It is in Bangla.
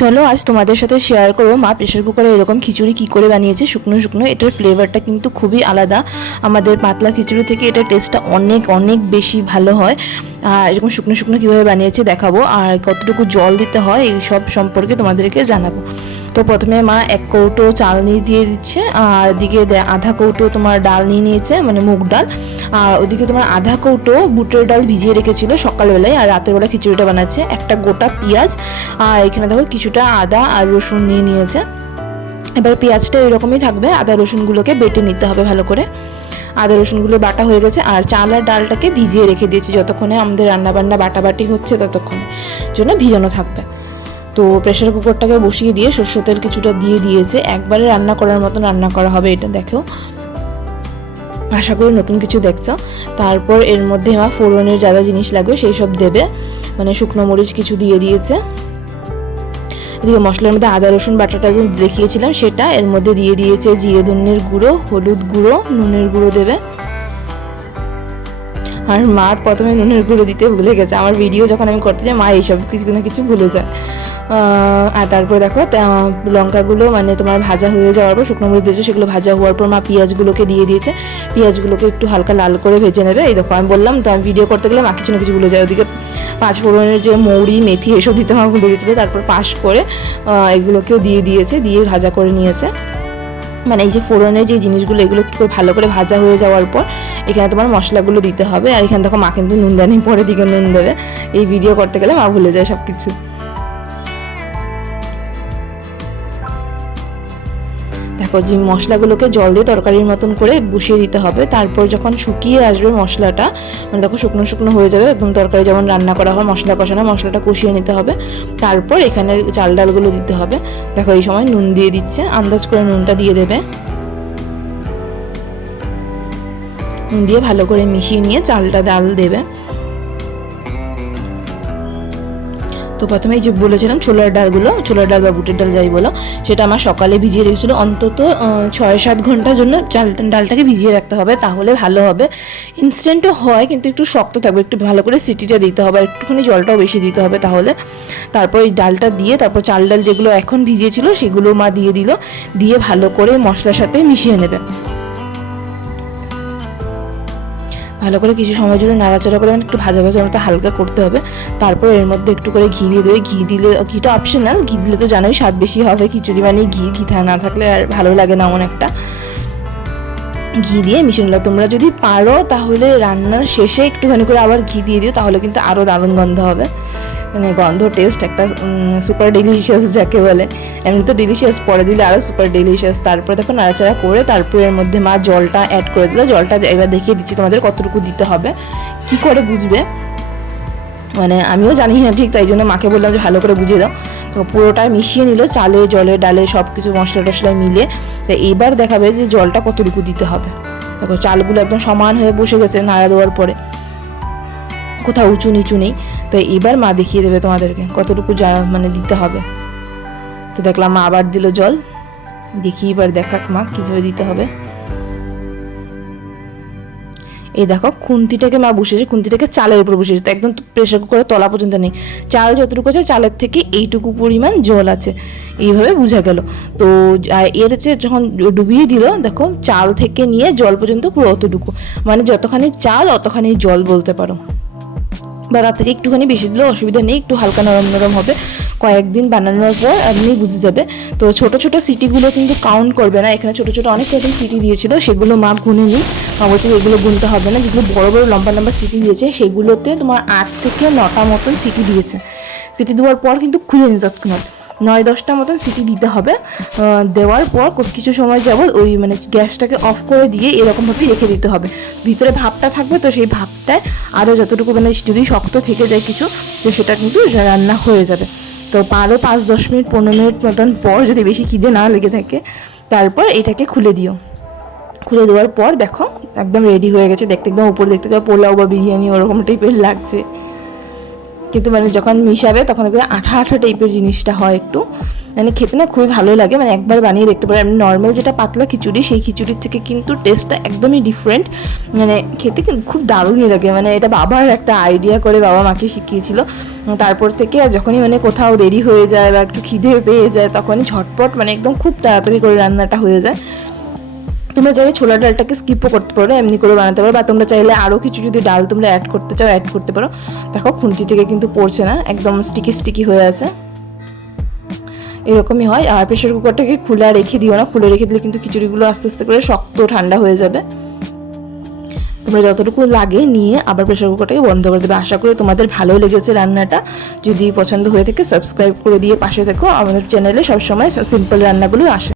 চলো আজ তোমাদের সাথে শেয়ার করবো মা প্রেশার কুকারে এরকম খিচুড়ি কী করে বানিয়েছে শুকনো শুকনো। এটার ফ্লেভারটা কিন্তু খুবই আলাদা, আমাদের পাতলা খিচুড়ি থেকে এটার টেস্টটা অনেক অনেক বেশি ভালো হয়। আর এরকম শুকনো শুকনো কীভাবে বানিয়েছে দেখাবো, আর কতটুকু জল দিতে হয় এই সব সম্পর্কে তোমাদেরকে জানাবো। তো প্রথমে মা 1 কৌটো চাল নিয়ে দিয়ে দিচ্ছে, আর এদিকে আধা কৌটো তোমার ডাল নিয়ে নিয়েছে, মানে মুগ ডাল। আর ওদিকে তোমার আধা কৌটো বুটের ডাল ভিজিয়ে রেখেছিল সকালবেলায়, আর রাতের বেলা খিচুড়িটা বানাচ্ছে। একটা গোটা পেঁয়াজ, আর এখানে দেখো কিছুটা আদা আর রসুন নিয়ে নিয়েছে। এবার পেঁয়াজটা এরকমই থাকবে, আদা রসুনগুলোকে বেটে নিতে হবে ভালো করে। আদা রসুনগুলো বাটা হয়ে গেছে, আর চাল আর ডালটাকে ভিজিয়ে রেখে দিয়েছি, যতক্ষণে আমাদের রান্নাবান্না বাটাবাটি হচ্ছে ততক্ষণে জন্য ভিজানো থাকবে। তো প্রেশার কুকারটাকে বসিয়ে দিয়ে সরষের তেল কিছুটা দিয়ে দিয়েছে, একবারে রান্না করার মতন রান্না করা হবে এটা, দেখো আশা করি নতুন কিছু দেখছো। তারপর এর মধ্যে আমার ফোড়নের যা যা জিনিস লাগবে সেই সব দেবে, মানে শুকনো মরিচ কিছু দিয়ে দিয়েছে। এদিকে মশলার মধ্যে আদা রসুন বাটাটা যে দেখিয়েছিলাম সেটা এর মধ্যে দিয়ে দিয়েছে, জিরে ধনের গুঁড়ো, হলুদ গুঁড়ো, নুনের গুঁড়ো দেবে। আর মা প্রথমে নুনের গুঁড়ো দিতে ভুলে গেছে, আমার ভিডিও যখন আমি করতে যাই মা এইসব কিছু না কিছু ভুলে যায়। আর তারপরে দেখো লঙ্কাগুলো মানে তোমার ভাজা হয়ে যাওয়ার পর, শুকনো মরিচ দিয়েছে সেগুলো ভাজা হওয়ার পর মা পেঁয়াজগুলোকে দিয়ে দিয়েছে। পেঁয়াজগুলোকে একটু হালকা লাল করে ভেজে নেবে। এই দেখো আমি বললাম তো, আমি ভিডিও করতে গেলে মা কিছু না কিছু ভুলে যায়। ওদিকে 5 ফোড়নের যে মৌরি মেথি এসব দিতে মা ভুলে গেছিলো, তারপর পাশ করে এগুলোকেও দিয়ে দিয়েছে, দিয়ে ভাজা করে নিয়েছে। মানে এই যে ফোড়নের যে জিনিসগুলো এগুলো একটু ভালো করে ভাজা হয়ে যাওয়ার পর এখানে তোমার মশলাগুলো দিতে হবে। আর এখানে দেখো মা কিন্তু নুন দেয়নি, পরে দিকে নুন দেবে, এই ভিডিও করতে গেলে মা ভুলে যায় সব কিছু। দেখো যে মশলাগুলোকে জল দিয়ে তরকারির মতন করে বসিয়ে দিতে হবে। তারপর যখন শুকিয়ে আসবে মশলাটা, মানে দেখো শুকনো শুকনো হয়ে যাবে একদম, তরকারি যেমন রান্না করা হয় মশলা কষানো, মশলাটা কষিয়ে নিতে হবে। তারপর এখানে চাল ডালগুলো দিতে হবে। দেখো এই সময় নুন দিয়ে দিচ্ছে, আন্দাজ করে নুনটা দিয়ে দেবে। নুন দিয়ে ভালো করে মিশিয়ে নিয়ে চালটা ডাল দেবে। তো প্রথমে এই যে বলেছিলাম ছোলার ডাল বা বুটের ডাল যাই বলো, সেটা আমার সকালে ভিজিয়ে রেখেছিলো। অন্তত 6-7 ঘন্টার জন্য ডালটাকে ভিজিয়ে রাখতে হবে, তাহলে ভালো হবে। ইনস্ট্যান্টও হয় কিন্তু একটু শক্ত থাকবে, একটু ভালো করে সিটিটা দিতে হবে, আর একটুখানি জলটাও বেশি দিতে হবে তাহলে। তারপর এই ডালটা দিয়ে তারপর চাল ডাল যেগুলো এখন ভিজিয়েছিল সেগুলো মা দিয়ে দিল, দিয়ে ভালো করে মশলার সাথে মিশিয়ে নেবে। ভালো করে কিছু সময় জন্য নাড়াচাড়া করে একটু ভাজা ভাজার মতো হালকা করতে হবে। তারপর এর মধ্যে একটু করে ঘি দিয়ে দেবে। ঘি দিলে, ঘিটা অপশনাল, ঘি দিলে তো জানোই স্বাদ বেশি হবে, খিচুড়ি মানে ঘি না থাকলে আর ভালো লাগে না এমন একটা। ঘি দিয়ে মিশিয়ে নিল। তোমরা যদি পারো তাহলে রান্নার শেষে একটুখানি করে আবার ঘি দিয়ে দিও, তাহলে কিন্তু আরও দারুণ গন্ধ হবে, মানে গন্ধ টেস্ট একটা সুপার ডেলিশিয়াস যাকে বলে। এমনি তো ডেলিশিয়াস, পরে দিলে আরও সুপার ডেলিশিয়াস। তারপরে দেখো নাড়াচাড়া করে তারপরে এর মধ্যে মা জলটা অ্যাড করে দিল। জলটা এবার দেখিয়ে দিচ্ছি তোমাদের কতটুকু দিতে হবে, কি করে বুঝবে, মানে আমিও জানি না ঠিক, তাই জন্য মাকে বললাম যে ভালো করে বুঝিয়ে দাও। তো পুরোটা মিশিয়ে নিল, চালে জলে ডালে সব কিছু মশলা টশলা মিলে। তো এবার দেখাবে যে জলটা কতটুকু দিতে হবে। দেখো চালগুলো একদম সমান হয়ে বসে গেছে নাড়া দেওয়ার পরে, কোথাও উঁচু নিচু নেই। তো এবার মা দেখিয়ে দেবে তোমাদেরকে কতটুকু মানে দিতে হবে। তো দেখলাম মা আবার দিল জল, দেখি এবার দেখাক মা কীভাবে দিতে হবে। এই দেখো খুন্তিটাকে মা বসিয়েছে, খুন্তিটাকে চালের উপর বসিয়েছে, তো একদম প্রেশার কুকারের তলা পর্যন্ত নেই, চাল যতটুকু আছে চালের থেকে এইটুকু পরিমাণ জল আছে, এইভাবে বোঝা গেল। তো এর হচ্ছে যখন ডুবিয়ে দিল, দেখো চাল থেকে নিয়ে জল পর্যন্ত পুরো অতটুকু, মানে যতখানি চাল অতখানি জল বলতে পারো, বা তার থেকে একটুখানি বেশি দিলেও অসুবিধা নেই, একটু হালকা নরম নরম হবে। কয়েকদিন বানানোর পর আপনি বুঝে যাবে। তো ছোট ছোট সিটিগুলো কিন্তু কাউন্ট করবে না, এখানে ছোট ছোট অনেক রকম সিটি দিয়েছিল, সেগুলো মা গুনে নিই, অবশ্যই এগুলো গুনতে হবে না। যেগুলো বড় বড় লম্বা লম্বা সিটি দিয়েছে সেগুলোতে তোমার 8 থেকে 9টা মতন সিটি দিয়েছে। সিটি দেওয়ার পর কিন্তু খুলে নিতে তৎক্ষণাৎ 9-10টা মতন সিটি দিতে হবে। দেওয়ার পর কিছু সময় যাবত ওই মানে গ্যাসটাকে অফ করে দিয়ে এরকমভাবেই রেখে দিতে হবে। ভিতরে ভাপটা থাকবে, তো সেই ভাপটায় আরও যতটুকু মানে যদি শক্ত থেকে যায় কিছু, তো সেটা কিন্তু রান্না হয়ে যাবে। তো আরও 5-10 মিনিট 15 মিনিট মতন পর, যদি বেশি খিদে না লেগে থাকে, তারপর এটাকে খুলে দিও। খুলে দেওয়ার পর দেখো একদম রেডি হয়ে গেছে, দেখতে একদম উপরে দেখতে পোলাও বা বিরিয়ানি ওরকম টাইপের লাগছে, কিন্তু মানে যখন মিশাবে তখন দেখবে আঠা আঠা টাইপের জিনিসটা হয় একটু। মানে খেতে না খুবই ভালো লাগে, মানে একবার বানিয়ে দেখতে পারো। আমি নর্মাল যেটা পাতলা খিচুড়ি সেই খিচুড়ির থেকে কিন্তু টেস্টটা একদমই ডিফারেন্ট, মানে খেতে খুব দারুণই লাগে। মানে এটা বাবার একটা আইডিয়া করে বাবা মাকে শিখিয়েছিল। তারপর থেকে আর যখনই মানে কোথাও দেরি হয়ে যায় বা একটু খিদে পেয়ে যায় তখনই ঝটপট মানে একদম খুব তাড়াতাড়ি করে রান্নাটা হয়ে যায়। তোমরা চাইলে ছোলা ডালটাকে স্কিপও করতে পারো, এমনি করে বানাতে পারো, বা তোমরা চাইলে আরও কিছু যদি ডাল তোমরা অ্যাড করতে চাও অ্যাড করতে পারো। দেখো খুন্তি থেকে কিন্তু পড়ছে না, একদম স্টিকি স্টিকি হয়ে আছে, এরকমই হয়। আর প্রেশার কুকারটাকে খুলে রেখে দিও না, খুলে রেখে দিলে কিন্তু খিচুড়িগুলো আস্তে আস্তে করে শক্ত ঠান্ডা হয়ে যাবে। তোমরা যতটুকু লাগে নিয়ে আবার প্রেশার কুকারটাকে বন্ধ করে দেবে। আশা করি তোমাদের ভালো লেগেছে রান্নাটা। যদি পছন্দ হয়ে থাকে সাবস্ক্রাইব করে দিয়ে পাশে থেকো, আমাদের চ্যানেলে সবসময় সিম্পল রান্নাগুলো আসে।